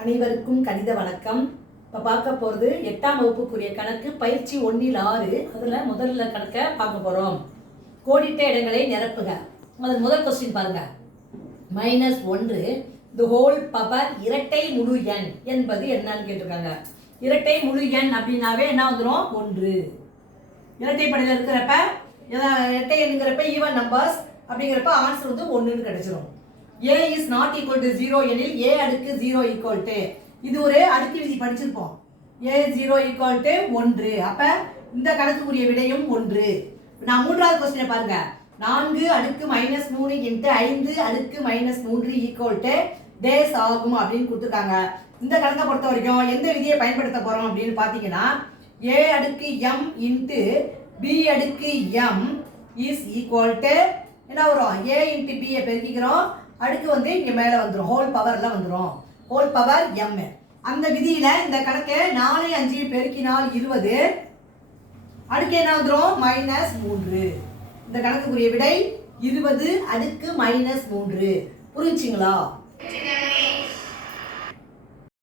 அனைவருக்கும் கணித வணக்கம். இப்போ பார்க்க போகிறது 8ஆம் வகுப்புக்குரிய கணக்கு பயிற்சி 1/6. அதில் முதல்ல கணக்கை பார்க்க போகிறோம். கோடிட்ட இடங்களை நிரப்புக. முதல் கொஸ்டின் பாருங்க. -1 தி ஹோல் பவர் இரட்டை முழு எண் என்பது என்னன்னு கேட்டிருக்காங்க. இரட்டை முழு எண் அப்படின்னாவே என்ன வந்துடும்? 1. இரட்டைப்படையில் இருக்கிறப்ப இரட்டை எண்ணுங்கிறப்ப ஈவன் நம்பர்ஸ் அப்படிங்கிறப்ப ஆன்சர் வந்து 1ன்னு கிடைச்சிரும். a is not equal to 0 எனில் a அடுக்கு 0 equal to, இது ஒரு அடுக்கு விதி படிச்சிருப்போம். a 0 equal to 1. அப்ப இந்த கணக்குக்குரிய விடையும் 1. நான் மூன்றாவது கொஸ்டினை பாருங்க. 4 அடுக்கு -3 into 5 அடுக்கு -3 equal to days ஆகும் அப்படின்னு கொடுத்துருக்காங்க. இந்த கணக்கை பொறுத்த வரைக்கும் எந்த விதியை பயன்படுத்த போறோம் அப்படின்னு பார்த்தீங்கன்னா, a அடுக்கு m into b அடுக்கு m is equal to என்ன வரும்? a into b பெருக்கிக்கிறோம், அடுக்கு வந்து இங்க மேல வந்துரும், ஹோல் பவர்ல வந்துரும், ஹோல் பவர் m. அந்த விதியில இந்த கணக்கை 4 5 பெருக்கினால் 20, அடுக்கு என்ன வந்துரும்? -3. இந்த கணக்குக்குரிய விடை 20 அடுக்கு -3. புரிஞ்சுங்களா?